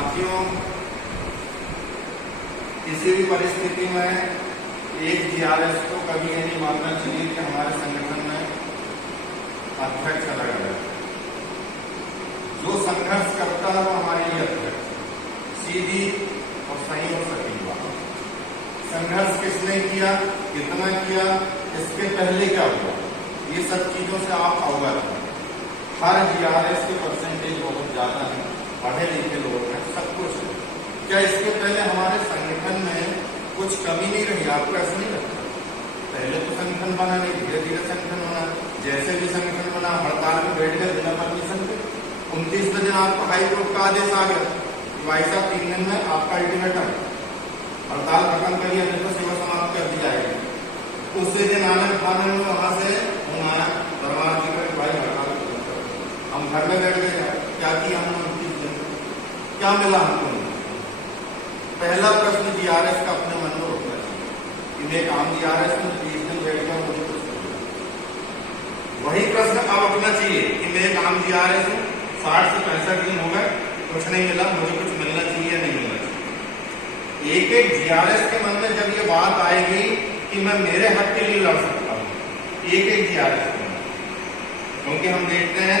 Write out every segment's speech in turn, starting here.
साथियों, किसी भी परिस्थिति में एक जीआरएस को कभी ये नहीं मानना चाहिए कि हमारे संगठन में अध्यक्ष अलग अलग है। जो संघर्ष करता है वो हमारे लिए अध्यक्ष, सीधी और सही और सटीक बात। संघर्ष किसने किया, कितना किया, इसके पहले क्या हुआ, ये सब चीजों से आप अवगत हैं। हर जीआरएस के परसेंटेज बहुत ज्यादा है, पढ़े लिखे लोग हैं, सब कुछ है। क्या इसके पहले हमारे संगठन में कुछ कमी नहीं रही? आपको ऐसा नहीं लगता? पहले तो संगठन बना नहीं, धीरे धीरे संगठन बना। जैसे भी संगठन बना हड़ताल में बैठ गए बिना परमिशन के। 29वें दिन आपको हाईकोर्ट का आदेश आ गया, भाई साहब 3 दिन में आपका अल्टीमेटम, हड़ताल खत्म करिए नहीं तो सेवा समाप्त कर दी जाएगी। उसी दिन आनंद खाने में वहां से आया परमार जी का भाई हड़ताल, हम घर में बैठ गए। क्या किया हमने 29 दिन, क्या मिला हमको? पहला प्रश्न जीआरएस का अपने मन में उठना चाहिए कि मैं काम जीआरएस में 30 दिन बैठ गया, मुझे कुछ नहीं मिला। वही प्रश्न अब उठना चाहिए कि मैं काम जीआरएस हूँ, 60 से 65 दिन हो गए, कुछ नहीं मिला, मुझे कुछ मिलना चाहिए नहीं मिलना चाहिए। एक एक जीआरएस के मन में जब ये बात आएगी कि मैं मेरे हक के लिए लड़ सकता हूँ, एक एक जीआरएस के मन, क्योंकि हम देखते हैं,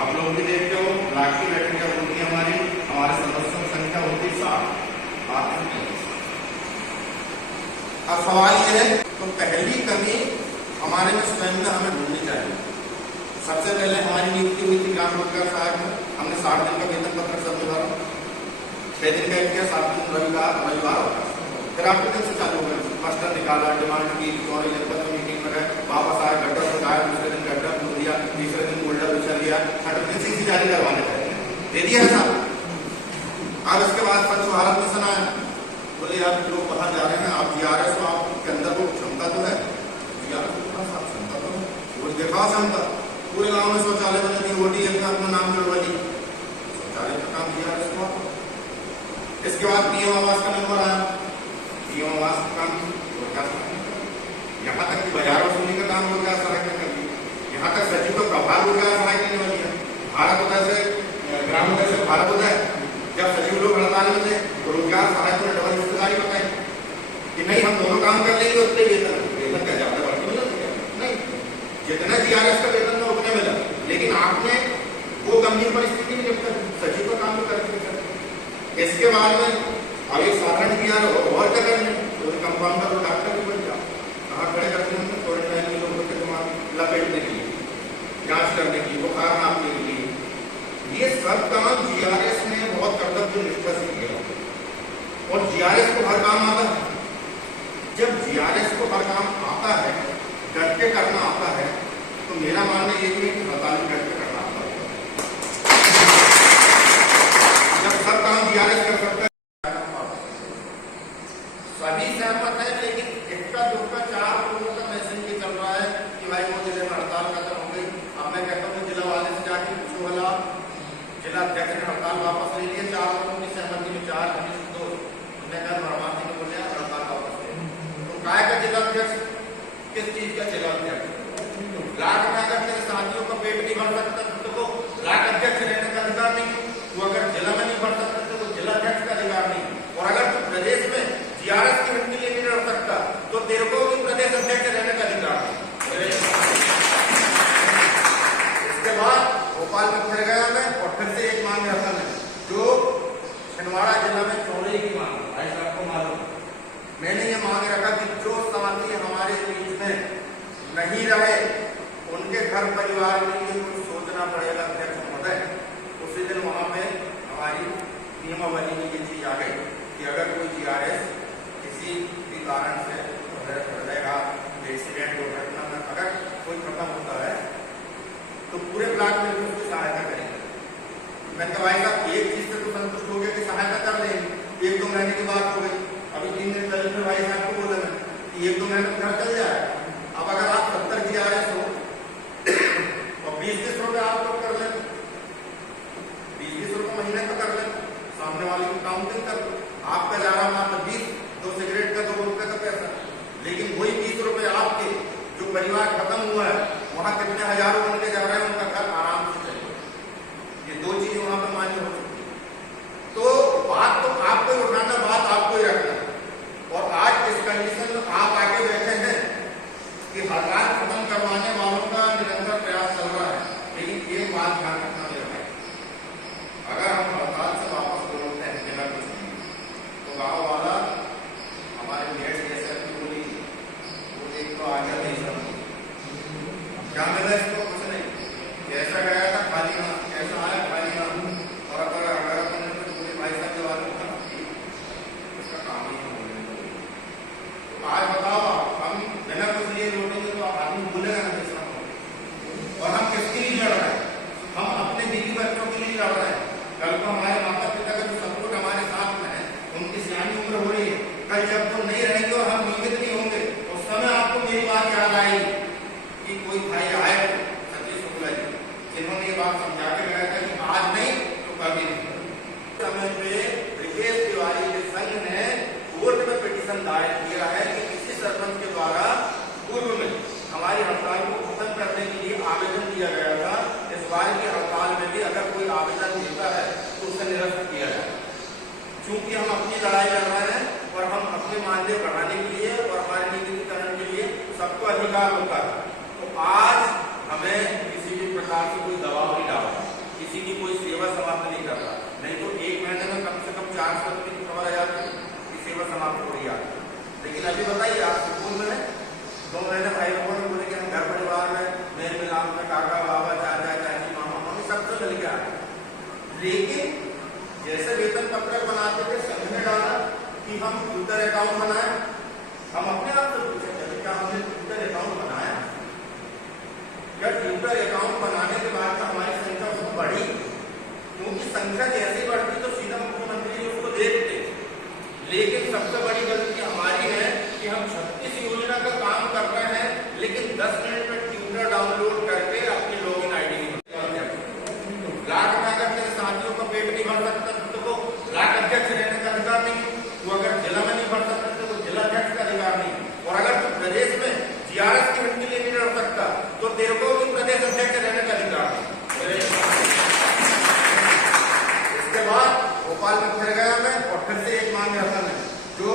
आप लोग भी देखते हो, लाख की बैठक जब होती है हमारे सदस्यों की संख्या होती 60। अब सवाल ये है, तो पहली कमी हमारे में स्वयं में हमें ढूंढनी चाहिए। सबसे पहले हमारी नियुक्ति हुई थी ग्राम रोजगार सहायक में, हमने 60 दिन का वेतन पत्र सब निकाला, 6 दिन का किया, 7 दिन रविवार होता। फिर आपके दिन से चालू हुआ, मास्टर निकाला, डिमांड की, मीटिंग में गए, वापस आया, गड्ढा से गाया, दूसरे दिन गड्ढा खोल दिया, तीसरे दिन गोल्डर बिछा दिया, सर्टिफिकेट जारी करवाने दे दिया है साहब। अब इसके बाद स्वच्छ भारत मिशन आया, बोले यार लोग कहाँ जा रहे हैं, आप जीआरएस हो, आपके अंदर वो क्षमता तो है, जीआरएस के पास आप क्षमता तो है, वो देखा क्षमता। पूरे गांव में शौचालय बने थे, ODF में अपना नाम जुड़वा दी, शौचालय का काम जीआरएस को। इसके बाद पीएम आवास का नंबर आया, पीएम आवास का काम यहाँ तक कि बाजार वसूली का काम रोजगार सहायक ने कर दिया, यहाँ तक सचिव का प्रभार रोजगार सहायक ने बन गया। भारत उदय से ग्राम उदय से भारत उदय, जब सचिव लोग हड़ताल में थे तो रोजगार सहायक ने डबल हिस्सेदारी बताई कि नहीं हम दोनों काम कर लेंगे, उतने वेतन क्या ज्यादा बढ़ के मिला नहीं, जितना जीआरएस का वेतन में उतने मिला। लेकिन आपने वो गंभीर परिस्थिति में जब तक सचिव का काम करके इसके बाद में अब एक साधारण जीआर और क्या करने, कंपाउंडर और डॉक्टर भी बन जाओ, कहाँ खड़े करते हैं क्वारंटाइन में लोगों के दिमाग लपेटने के लिए, जांच करने के लिए, बुखार नापने के लिए। ये सब काम जीआरएस ने बहुत कर्तव्य निष्ठा से किया और जीआरएस को हर काम आता है। जब जीआरएस को हर काम आता है, डट के करना आता है, तो मेरा मानना ये है कि हड़ताल डट के करना आता है। जब सब काम जीआरएस कर सकता है, सभी सहमत है, लेकिन इक्का दुक्का 4 लोगों का मैसेज ये चल रहा है कि भाई वो जिले में हड़ताल खत्म हो गई। अब मैं कहता हूँ जिला वाले से जाके पूछो, वाला जिला अध्यक्ष ने हड़ताल वापस ले लिया, 4 लोगों की सहमति में, 4 2 उन्होंने कहा परमार्थी ने बोले हड़ताल वापस ले। तो काय का जिला अध्यक्ष, किस चीज का जिला अध्यक्ष? ब्लॉक में अगर तेरे साथियों का पेट नहीं भर सकता तो वो ब्लॉक अध्यक्ष रहने का अधिकार नहीं, वो अगर जिला में नहीं भर सकता तो वो जिला अध्यक्ष का अधिकार नहीं। और अगर तू प्रदेश में जीआरएस की हट के लिए नहीं लड़ सकता तो तेरे को भी प्रदेश अध्यक्ष रहने का अधिकार है। इसके बाद भोपाल में फिर गया मैं और फिर से एक मांग रखा है, जो छिंदवाड़ा जिला में चोरी की मांग, भाई साहब को मालूम, मैंने ये मांग रखा कि जो साथी हमारे बीच में नहीं रहे उनके घर परिवार के लिए कुछ सोचना पड़ेगा अध्यक्ष महोदय। उसी दिन वहां पे हमारी नियमावली में ये चीज आ गई कि अगर कोई जीआरएस किसी भी कारण से हृदय एक्सीडेंट दुर्घटना में अगर कोई खत्म होता है तो पूरे ब्लॉक में उसकी सहायता करेंगे। मैंने कहा भाई साहब एक चीज से तो संतुष्ट हो गया कि सहायता कर लेंगे, 1-2 महीने की बात हो गई। अभी 3 दिन पहले फिर भाई साहब को बोला मैं कि 1-2 महीने घर चल जाए। अब अगर आप 70 जीआरएस हो और 20-20 रुपये आप लोग कर लें, 20-20 रुपये महीने का कर लें, सामने वाले की काउंटिंग कर लो, आपका जा रहा मात्र 20, 2 सिगरेट का 2 रुपये का पैसा, लेकिन वही 20 रुपये आपके जो परिवार खत्म हुआ है वहां कितने हजारों बन के जा रहे हैं, उनका घर आराम से चलेगा। ये 2 चीजें वहां पर मान्य हो सकती है। तो कल जब वो नहीं रहेंगे और हम नियमित नहीं होंगे, उस समय आपको मेरी बात याद आएगी कि कोई भाई आए सतीश शुक्ला जी, जिन्होंने ये बात समझा के गया था कि आज नहीं तो कभी नहीं। समय पे ब्रिजेश तिवारी के संघ ने कोर्ट में पिटीशन दायर किया है कि किसी सरपंच के द्वारा पूर्व में हमारी हड़ताल को खत्म करने के लिए आवेदन दिया गया था। इस बार की हड़ताल में भी अगर कोई आवेदन देता है तो उसे निरस्त किया जाए। चूंकि हम अपनी लड़ाई लड़ रहे हैं और हम अपने मानदेय बढ़ाने के लिए और हमारे नियमितीकरण के लिए सबको अधिकार होता है, तो आज हमें किसी भी प्रकार से कोई दबाव नहीं डाला, किसी की कोई सेवा समाप्त नहीं कर रहा। नहीं तो एक महीने में कम से कम 400 की खबर आ जाती कि सेवा समाप्त हो रही है। लेकिन अभी बताइए, आप स्कूल में 2 महीने भाई लोगों ने बोले कि हम घर परिवार में मेल मिलाप में काका बाबा चाचा चाची मामा मम्मी सबसे मिल के आए, लेकिन जैसे वेतन पत्रक बनाते थे संघ ने डाला कि हम ट्विटर अकाउंट बनाए। हम अपने आप से पूछे क्या हमने ट्विटर अकाउंट बनाया? क्या ट्विटर अकाउंट बनाने के बाद हमारी संख्या उसमें बढ़ी? क्योंकि संख्या जैसे बढ़ती तो सीधा मुख्यमंत्री उसको देखते। लेकिन सबसे बड़ी गलती हमारी है कि हम 36 योजना का काम कर रहे हैं, लेकिन 10 मिनट में ट्विटर डाउनलोड करके अपनी लॉगिन आईडी ब्लॉक में अगर तेरे साथियों का पेट नहीं भर सकता तो वो ब्लॉक अध्यक्ष रहने का अधिकार नहीं, वो अगर जिला में नहीं भर सकता तो वो जिला अध्यक्ष का अधिकार नहीं, और अगर तू प्रदेश में जीआरएस की हट के लिए नहीं लड़ सकता तो तेरे को भी प्रदेश अध्यक्ष रहने का अधिकार नहीं। इसके बाद भोपाल में फिर गया मैं और फिर से एक मांग रखा है जो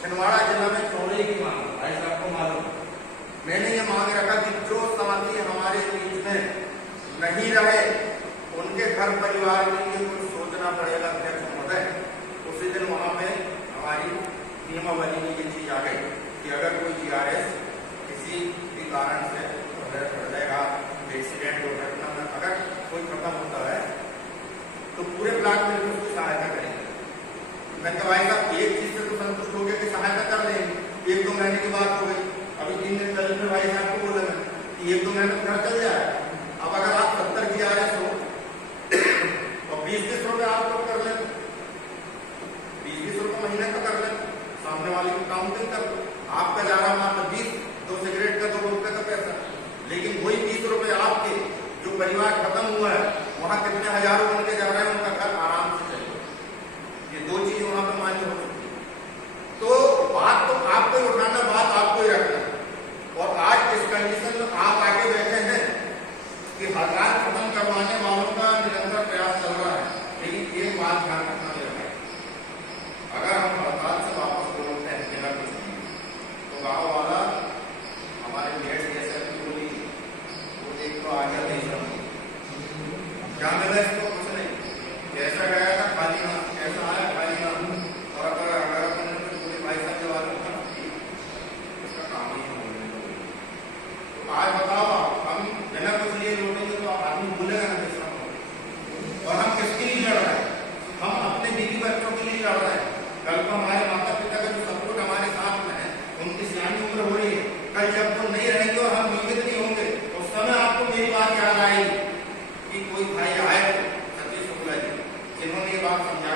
छिंदवाड़ा जिला में चौड़े की मांग, भाई साहब को मालूम, मैंने ये मांग रखा कि जो साथी हमारे बीच में नहीं रहे उनके घर परिवार के लिए कुछ सोचना पड़ेगा अध्यक्ष महोदय। उसी दिन वहां पे हमारी नियमावली में ये चीज आ गई कि अगर कोई जीआरएस किसी भी कारण से एक्सीडेंट दुर्घटना में अगर कोई खत्म होता है तो पूरे ब्लॉक में उसकी सहायता करेंगे। मैंने कहा भाई साहब एक चीज से तो संतुष्ट हो गया कि सहायता कर लेंगे। 1-2 महीने की बात हो गई, अभी 3 दिन पहले भाई साहब को बोला मैं कि 1-2 महीने घर चल जाए। अब अगर आप 70 जीआरएस हो और 20-20 रुपए आप लोग कर लें, 20-20 रुपए महीने का कर लें, सामने वाले को काउंटिंग कर दो, आपका जा रहा मात्र 20, 2 सिगरेट का 2 रुपए का पैसा, लेकिन वही 20 रुपए आपके जो परिवार खत्म हुआ है वहां कितने हजारों बन के जा रहे हैं, उनका घर आराम से चलेगा। ये 2 चीजें वहां पर मान्य हो चुकी है। तो बात तो आपको ही उठाना, बात आपको ही रखना, और आज इस कंडीशन में आप आगे बैठे हैं कि हड़ताल खत्म करवाने वालों का निरंतर प्रयास चल रहा है। लेकिन एक बात ध्यान रखना है, अगर हम हड़ताल से वापस बोलते हैं बिना कुछ नहीं तो गाँव वाला हमारे लेट जैसे बोली वो एक तो आगे नहीं समझ क्या मिला इसको कुछ नहीं, कैसा गया था खाली ना, कैसा आया खाली ना, और अगर पूरे भाई साहब के बारे में उसका काम ही बोलने को। आज बताओ हम बिना कुछ लिए लौटेंगे तो आदमी भूलेगा ना कैसा, और हम किसके लिए लड़ रहे हैं? हम अपने बीवी बच्चों के लिए लड़ रहे हैं। कल को हमारे माता पिता का जो सपोर्ट हमारे साथ में है, उनकी सियानी उम्र हो रही है, कल जब वो नहीं रहेंगे और हम नियमित नहीं होंगे उस समय आपको मेरी बात याद आएगी कि कोई भाई आए सतीश शुक्ला जी, जिन्होंने ये बात समझा